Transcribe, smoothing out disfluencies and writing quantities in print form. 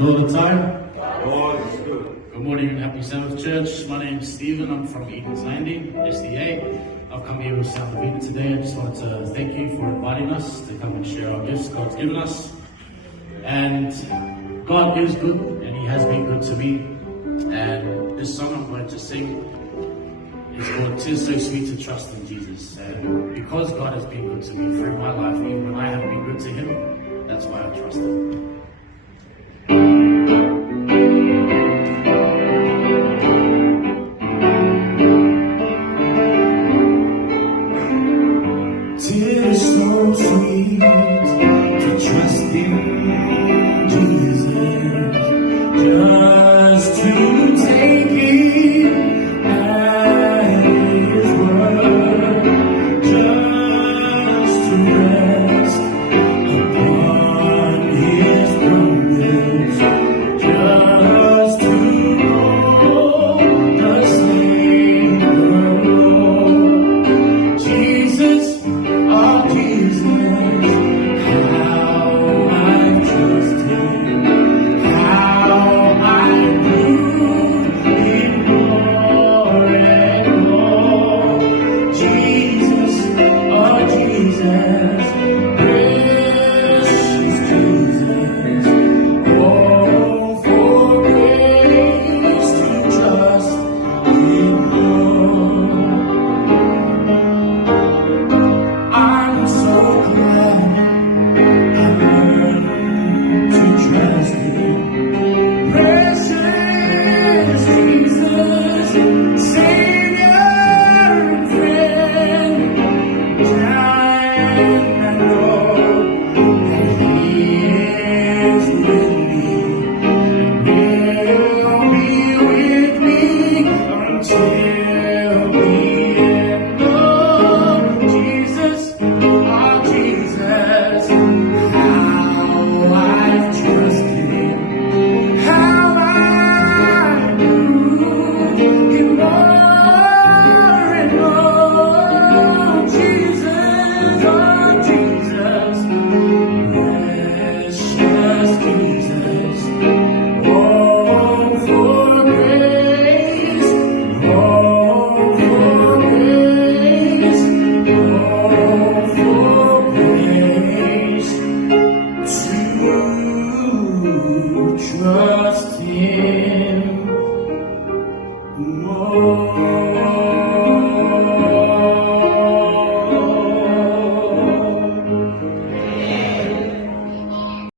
all the time. God is good. Good morning and happy Sabbath, church. My name is Stephen. I'm from Eden's Landing, SDA. I've come here with South Vida today. I just wanted to thank you for inviting us to come and share our gifts God's given us. And God is good, and He has been good to me. And this song I'm going to sing is called "'Tis So Sweet to Trust in Jesus." And because God has been good to me through my life, even when I have been good to Him, that's why I trust Him. Tis so sweet to trust in Jesus, just to take Him at His word, just to rest upon His promise, just to know the same Lord. Jesus, oh Jesus, how I trust Him, how I prove Him more and more. Jesus, oh Jesus, precious Jesus, oh for grace to trust in Lord. I'm so glad I learned to trust Him. Precious Jesus, Savior and friend, time I know that He is with me and will be with me until the end. Oh, Jesus, oh Jesus, how I trust Him, how I prove Him more and more. Jesus, oh Jesus, precious Jesus, oh for grace, oh for grace, oh for grace to trust Him.